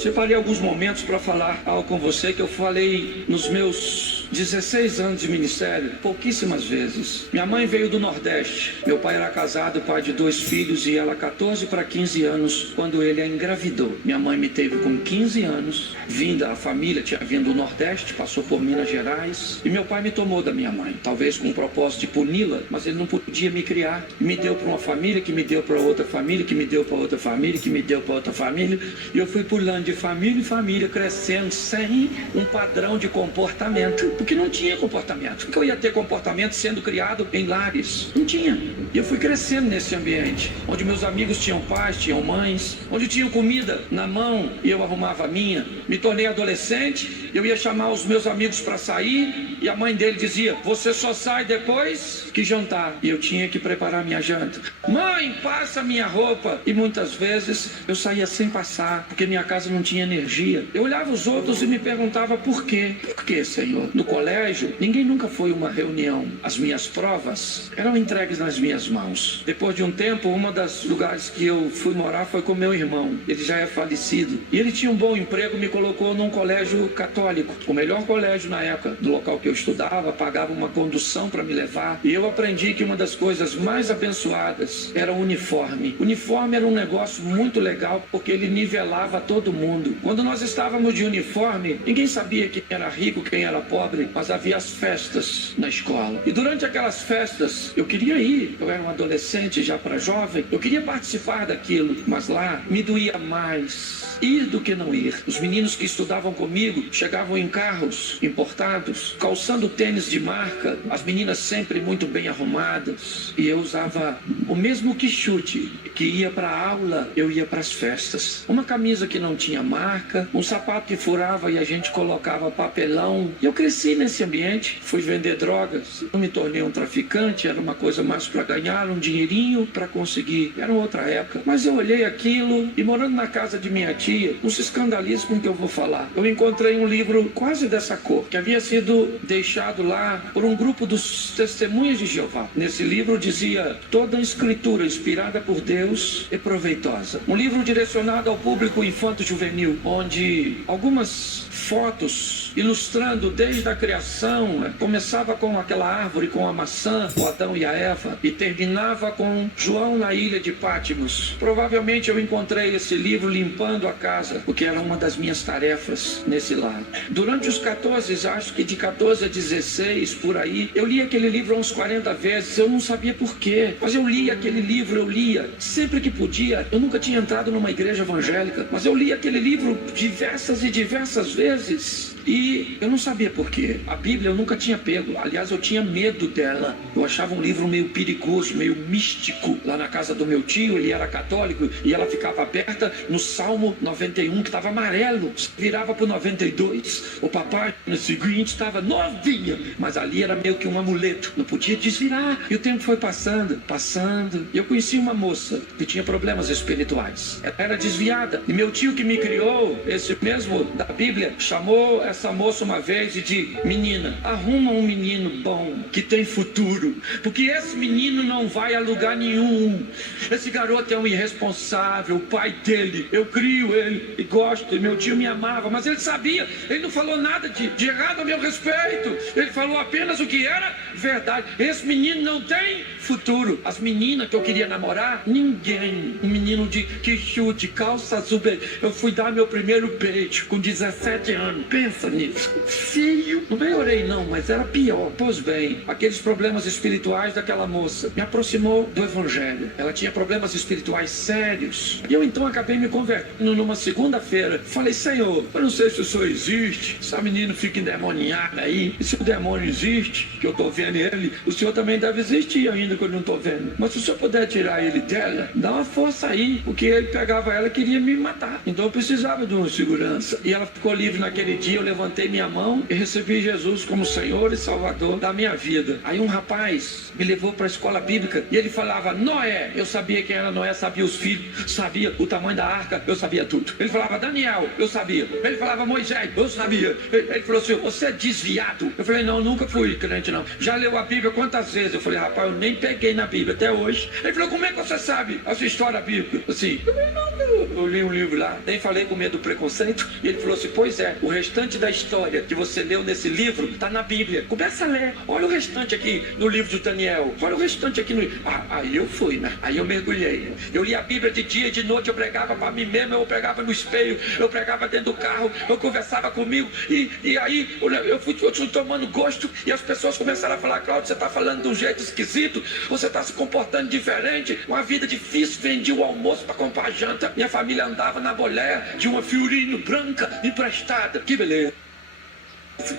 Separei alguns momentos para falar algo com você que eu falei nos meus 16 anos de ministério, pouquíssimas vezes. Minha mãe veio do Nordeste. Meu pai era casado, pai de 2 filhos, e ela 14 para 15 anos quando ele a engravidou. Minha mãe me teve com 15 anos, vinda, a família tinha vindo do Nordeste, passou por Minas Gerais, e meu pai me tomou da minha mãe, talvez com o propósito de puni-la, mas ele não podia me criar. Me deu para uma família, que me deu para outra família, que me deu para outra família, que me deu para outra família, e eu fui pulando de família em família, crescendo sem um padrão de comportamento, porque não tinha comportamento. Porque eu ia ter comportamento sendo criado em lares? Não tinha. E eu fui crescendo nesse ambiente, onde meus amigos tinham pais, tinham mães, onde tinham comida na mão e eu arrumava a minha. Me tornei adolescente, eu ia chamar os meus amigos para sair e a mãe dele dizia: você só sai depois que jantar. E eu tinha que preparar minha janta. Mãe, passa minha roupa. E muitas vezes eu saía sem passar, porque minha casa não tinha energia. Eu olhava os outros e me perguntava por quê. Por quê, Senhor? No colégio, ninguém nunca foi uma reunião. As minhas provas eram entregues nas minhas mãos. Depois de um tempo, um dos lugares que eu fui morar foi com meu irmão. Ele já é falecido. E ele tinha um bom emprego, me colocou num colégio católico, o melhor colégio na época do local que eu estudava, pagava uma condução para me levar. E eu aprendi que uma das coisas mais abençoadas era o uniforme. O uniforme era um negócio muito legal, porque ele nivelava todo mundo. Quando nós estávamos de uniforme, ninguém sabia quem era rico, quem era pobre, mas havia as festas na escola. E durante aquelas festas, eu queria ir. Eu era um adolescente já para jovem, eu queria participar daquilo, mas lá me doía mais ir do que não ir. Os meninos que estudavam comigo chegavam em carros importados, calçando tênis de marca, as meninas sempre muito bem arrumadas, e eu usava o mesmo quichute, que ia para a aula, eu ia para as festas. Uma camisa que não tinha marca, um sapato que furava e a gente colocava papelão. E eu cresci nesse ambiente, fui vender drogas, não me tornei um traficante, era uma coisa mais para ganhar um dinheirinho, para conseguir. Era outra época. Mas eu olhei aquilo e, morando na casa de minha tia, não se escandalize com o que eu vou falar, eu encontrei um livro quase dessa cor, que havia sido deixado lá por um grupo dos Testemunhas de Jeová. Nesse livro dizia: toda a escritura inspirada por Deus é proveitosa. Um livro direcionado ao público infanto-juvenil, onde algumas fotos ilustrando desde a criação, começava com aquela árvore com a maçã, o Adão e a Eva, e terminava com João na ilha de Patmos. Provavelmente eu encontrei esse livro limpando a casa, porque era uma das minhas tarefas nesse lar. Durante os 14, acho que de 14 a 16, por aí, eu li aquele livro uns 40 vezes, eu não sabia por quê, mas eu lia aquele livro, eu lia sempre que podia. Eu nunca tinha entrado numa igreja evangélica, mas eu li aquele livro diversas e diversas vezes. E eu não sabia por quê. A Bíblia eu nunca tinha pego. Aliás, eu tinha medo dela. Eu achava um livro meio perigoso, meio místico. Lá na casa do meu tio, ele era católico, e ela ficava aberta no Salmo 91, que estava amarelo. Virava para o 92. O papai, no seguinte, estava novinha. Mas ali era meio que um amuleto. Não podia desvirar. E o tempo foi passando. E eu conheci uma moça que tinha problemas espirituais. Ela era desviada. E meu tio que me criou, esse mesmo da Bíblia, chamou essa moça uma vez e disse: menina, arruma um menino bom, que tem futuro, porque esse menino não vai a lugar nenhum. Esse garoto é um irresponsável, o pai dele, eu crio ele e gosto, e meu tio me amava, mas ele sabia, ele não falou nada de errado a meu respeito, ele falou apenas o que era verdade. Esse menino não tem futuro. As meninas que eu queria namorar, ninguém. Um menino que chute, calça azul, eu fui dar meu primeiro beijo com 17 anos. Pensa nisso. Feio. Não melhorei não, mas era pior. Pois bem, aqueles problemas espirituais daquela moça me aproximou do evangelho. Ela tinha problemas espirituais sérios. E eu então acabei me convertendo numa segunda-feira. Falei: Senhor, eu não sei se o Senhor existe. Essa menina fica endemoniada aí. E se o demônio existe, que eu tô vendo ele, o Senhor também deve existir ainda que eu não tô vendo. Mas se o Senhor puder tirar ele dela, dá uma força aí. Porque ele pegava ela e queria me matar. Então eu precisava de uma segurança. E ela ficou livre naquele dia. Eu levantei minha mão e recebi recebi Jesus como Senhor e Salvador da minha vida. Aí um rapaz me levou para a escola bíblica e ele falava Noé. Eu sabia quem era Noé, sabia os filhos, sabia o tamanho da arca, eu sabia tudo. Ele falava Daniel, eu sabia. Ele falava Moisés, eu sabia. Ele falou assim, você é desviado. Eu falei, não, nunca fui crente não. Já leu a Bíblia quantas vezes? Eu falei, rapaz, eu nem peguei na Bíblia até hoje. Ele falou, como é que você sabe a sua história bíblica? Assim, eu falei, não, eu li um livro lá. Nem falei com medo do preconceito. E ele falou assim, pois é, o restante da história que você leu nesse livro está na Bíblia. Começa a ler. Olha o restante aqui no livro de Daniel. Olha o restante aqui no... aí eu fui, né? Aí eu mergulhei. Eu li a Bíblia de dia e de noite, eu pregava para mim mesmo, eu pregava no espelho, eu pregava dentro do carro, eu conversava comigo. E aí eu fui tomando gosto e as pessoas começaram a falar, Cláudio, você está falando de um jeito esquisito, você está se comportando diferente, uma vida difícil, vendi o almoço para comprar a janta, minha família andava na boleia de uma Fiorino branca emprestada. Que beleza.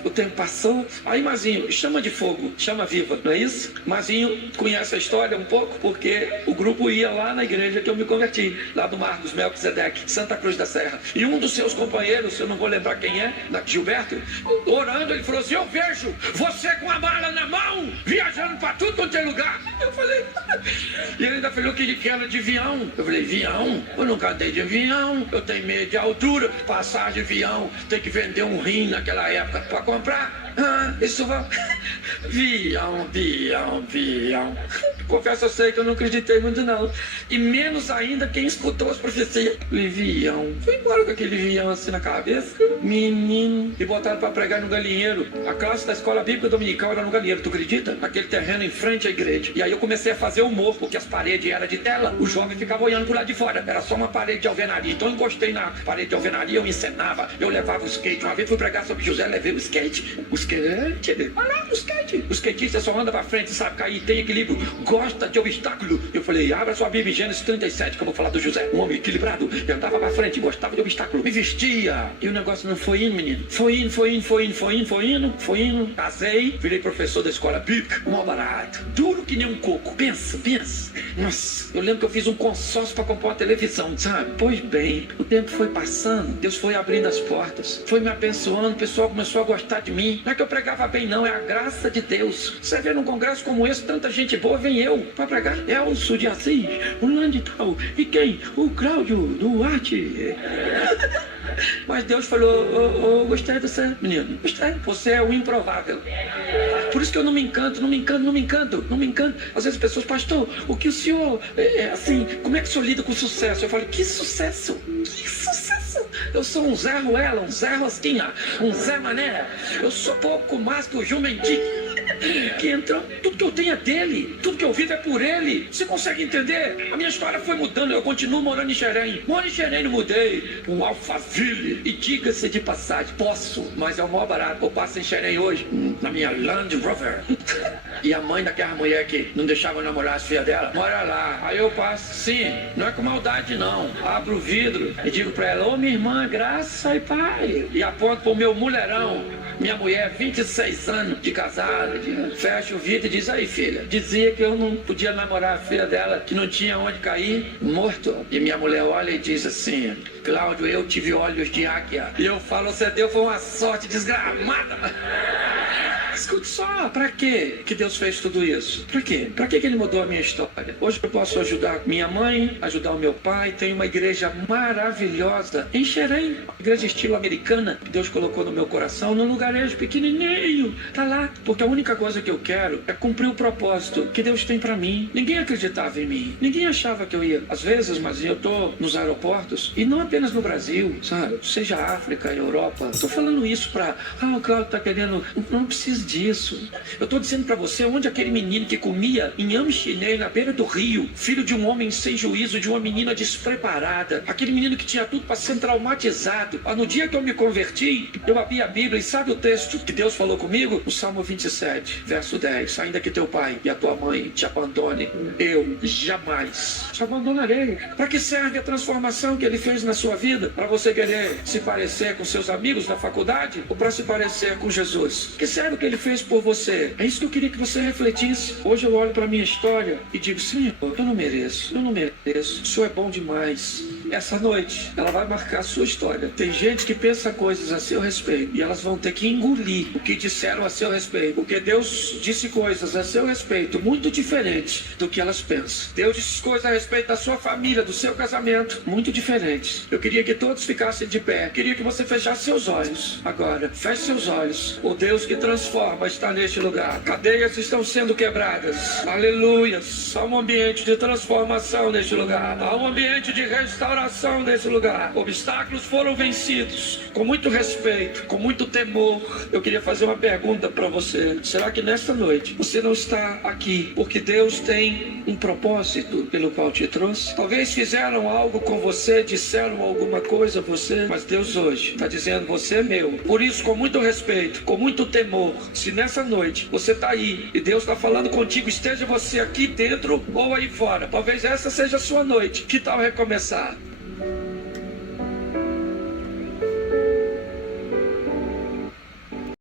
O tempo passou, aí Mazinho, chama de fogo, chama viva, não é isso? Mazinho conhece a história um pouco, porque o grupo ia lá na igreja que eu me converti, lá do Marcos Melquisedeque, Santa Cruz da Serra. E um dos seus companheiros, eu não vou lembrar quem é, Gilberto, orando, ele falou assim, eu vejo você com a mala na mão, viajando para tudo quanto é lugar. Eu falei, e ele ainda falou que ele quer de avião. Eu falei, avião? Eu nunca andei de avião, eu tenho medo de altura, passagem de avião, tem que vender um rim naquela época para comprar. Isso vai. Vião. Confesso, eu sei que eu não acreditei muito não. E menos ainda quem escutou as profecias. Vião. Fui embora com aquele vião assim na cabeça. Menino. E botaram para pregar no galinheiro. A classe da escola bíblica dominical era no galinheiro, tu acredita? Aquele terreno em frente à igreja. E aí eu comecei a fazer humor, porque as paredes eram de tela. O jovem ficava olhando pro lado de fora. Era só uma parede de alvenaria. Então eu encostei na parede de alvenaria, eu encenava, eu levava o skate. Uma vez fui pregar sobre José, levei o skate. O skate. Olha lá, o skate. O skatista só anda pra frente, sabe cair, tem equilíbrio, gosta de obstáculo. Eu falei, abra sua Bíblia em Gênesis 37, que eu vou falar do José, um homem equilibrado, que andava pra frente, gostava de obstáculo, me vestia. E o negócio não foi indo, menino. Foi indo. Casei, virei professor da escola bíblica, mó barato, duro que nem um coco. Pensa. Nossa, eu lembro que eu fiz um consórcio pra comprar uma televisão, sabe? Pois bem, o tempo foi passando, Deus foi abrindo as portas, foi me abençoando, o pessoal começou a gostar de mim. Não é que eu pregava bem não, é a graça de Deus. Você vê num congresso como esse, tanta gente boa, vem eu pra pregar. Elcio de Assis, o Lande tal, e quem? O Cláudio Duarte. Mas Deus falou, gostei de você, menino, gostei, você é o improvável. Por isso que eu não me encanto. Às vezes as pessoas, pastor, o que o senhor, assim, como é que o senhor lida com sucesso? Eu falo, que sucesso? Eu sou um Zé Ruela, um Zé Rosquinha, um Zé Mané. Eu sou pouco mais que o jumentinho que entrou. Tudo que eu tenho é dele, tudo que eu vivo é por ele. Você consegue entender? A minha história foi mudando, eu continuo morando em Xerém. Moro em Xerém, não mudei, um Alphaville. E diga-se de passagem, posso, mas é o maior barato. Eu passo em Xerém hoje, na minha Land Rover. E a mãe daquela mulher que não deixava eu namorar as filhas dela, mora lá. Aí eu passo, sim, não é com maldade não. Abro o vidro e digo pra ela, ô minha irmã, graça e pai. E aponto pro meu mulherão, minha mulher, 26 anos de casada. Fecha o vidro e diz, aí filha, dizia que eu não podia namorar a filha dela, que não tinha onde cair, morto. E minha mulher olha e diz assim, Cláudio, eu tive olhos de águia. E eu falo, você deu foi uma sorte desgramada. Escute só, pra quê que Deus fez tudo isso? Pra quê? Pra que ele mudou a minha história? Hoje eu posso ajudar minha mãe, ajudar o meu pai, tem uma igreja maravilhosa em Xerém, igreja estilo americana, que Deus colocou no meu coração, num lugarejo pequenininho, tá lá, porque a única coisa que eu quero é cumprir o propósito que Deus tem pra mim. Ninguém acreditava em mim, ninguém achava que eu ia. Às vezes, mas eu tô nos aeroportos, e não apenas no Brasil, sabe? Seja África, Europa, tô falando isso pra, o Cláudio tá querendo, não precisa disso. Eu tô dizendo pra você, onde aquele menino que comia inhame chinês na beira do rio, filho de um homem sem juízo, de uma menina despreparada, aquele menino que tinha tudo pra ser traumatizado. No dia que eu me converti, eu abri a Bíblia e sabe o texto que Deus falou comigo? O Salmo 27, verso 10, ainda que teu pai e a tua mãe te abandone, eu jamais te abandonarei. Pra que serve a transformação que ele fez na sua vida? Pra você querer se parecer com seus amigos da faculdade ou pra se parecer com Jesus? Que serve o que ele fez por você? É isso que eu queria que você refletisse. Hoje eu olho pra minha história e digo, Senhor, eu não mereço, o Senhor é bom demais. essa noite, ela vai marcar a sua história. Tem gente que pensa coisas a seu respeito e elas vão ter que engolir o que disseram a seu respeito, porque Deus disse coisas a seu respeito muito diferentes do que elas pensam. Deus disse coisas a respeito da sua família, do seu casamento, muito diferentes. Eu queria que todos ficassem de pé. Eu queria que você fechasse seus olhos agora. Feche seus olhos. O Deus que transforma está neste lugar. Cadeias estão sendo quebradas. Aleluia. Há um ambiente de transformação neste lugar. Há um ambiente de restauração nesse lugar. Obstáculos foram vencidos com muito respeito, com muito temor. Eu queria fazer uma pergunta para você. Será que nesta noite você não está aqui porque Deus tem um propósito pelo qual te trouxe? Talvez fizeram algo com você, disseram alguma coisa a você, mas Deus hoje está dizendo: você é meu. Por isso, com muito respeito, com muito temor, se nessa noite você está aí e Deus está falando contigo, esteja você aqui dentro ou aí fora, talvez essa seja a sua noite. Que tal recomeçar?